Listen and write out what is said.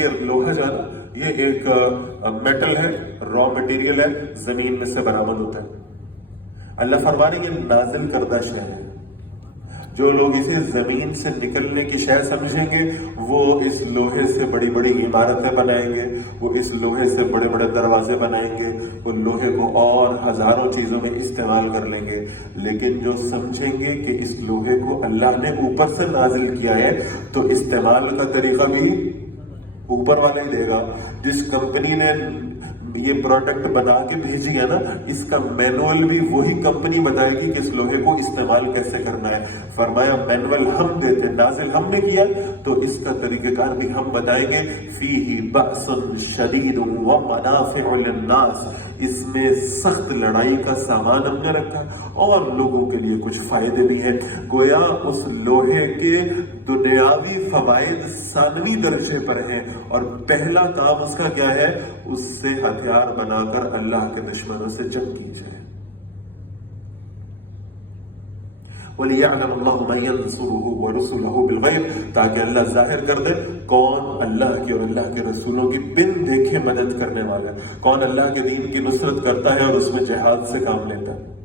یہ لوہا جو ہے نا، یہ ایک میٹل ہے، را مٹیریل ہے، زمین میں سے برآمد ہوتا ہے۔ اللہ فرما رہے یہ نازل کردہ شے ہے، جو لوگ اسے زمین سے نکلنے کی شے سمجھیں گے وہ اس لوہے سے بڑی بڑی عمارتیں بنائیں گے، وہ اس لوہے سے بڑے بڑے دروازے بنائیں گے، وہ لوہے کو اور ہزاروں چیزوں میں استعمال کر لیں گے۔ لیکن جو سمجھیں گے کہ اس لوہے کو اللہ نے اوپر سے نازل کیا ہے تو استعمال کا طریقہ بھی اوپر والا ہی دے گا۔ جس کمپنی نے یہ پروڈکٹ بنا کے بھیجی ہے نا، اس کا مینول بھی وہی کمپنی بتائے گی کہ اس لوہے کو استعمال کیسے کرنا ہے۔ فرمایا مینول ہم دیتے، نازل ہم نے کیا تو اس کا طریقہ کار بھی ہم بتائیں گے۔ فیہ بأس شدید ومنافع للناس، اس میں سخت لڑائی کا سامان ہم نے رکھا اور لوگوں کے لیے کچھ فائدے بھی ہیں۔ گویا اس لوہے کے دنیاوی فوائد ثانوی درجے پر ہیں، اور پہلا کام اس کا کیا ہے؟ اس سے ہتھیار بنا کر اللہ کے دشمنوں سے جنگ کی جائے۔ وَلِيَعْلَمَ اللَّهُ مَن يَنصُرُهُ وَرُسُلَهُ بِالْغَيْبِ، تاکہ اللہ ظاہر کر دے کون اللہ کی اور اللہ کے رسولوں کی بن دیکھے مدد کرنے والا ہے، کون اللہ کے دین کی نصرت کرتا ہے اور اس میں جہاد سے کام لیتا ہے۔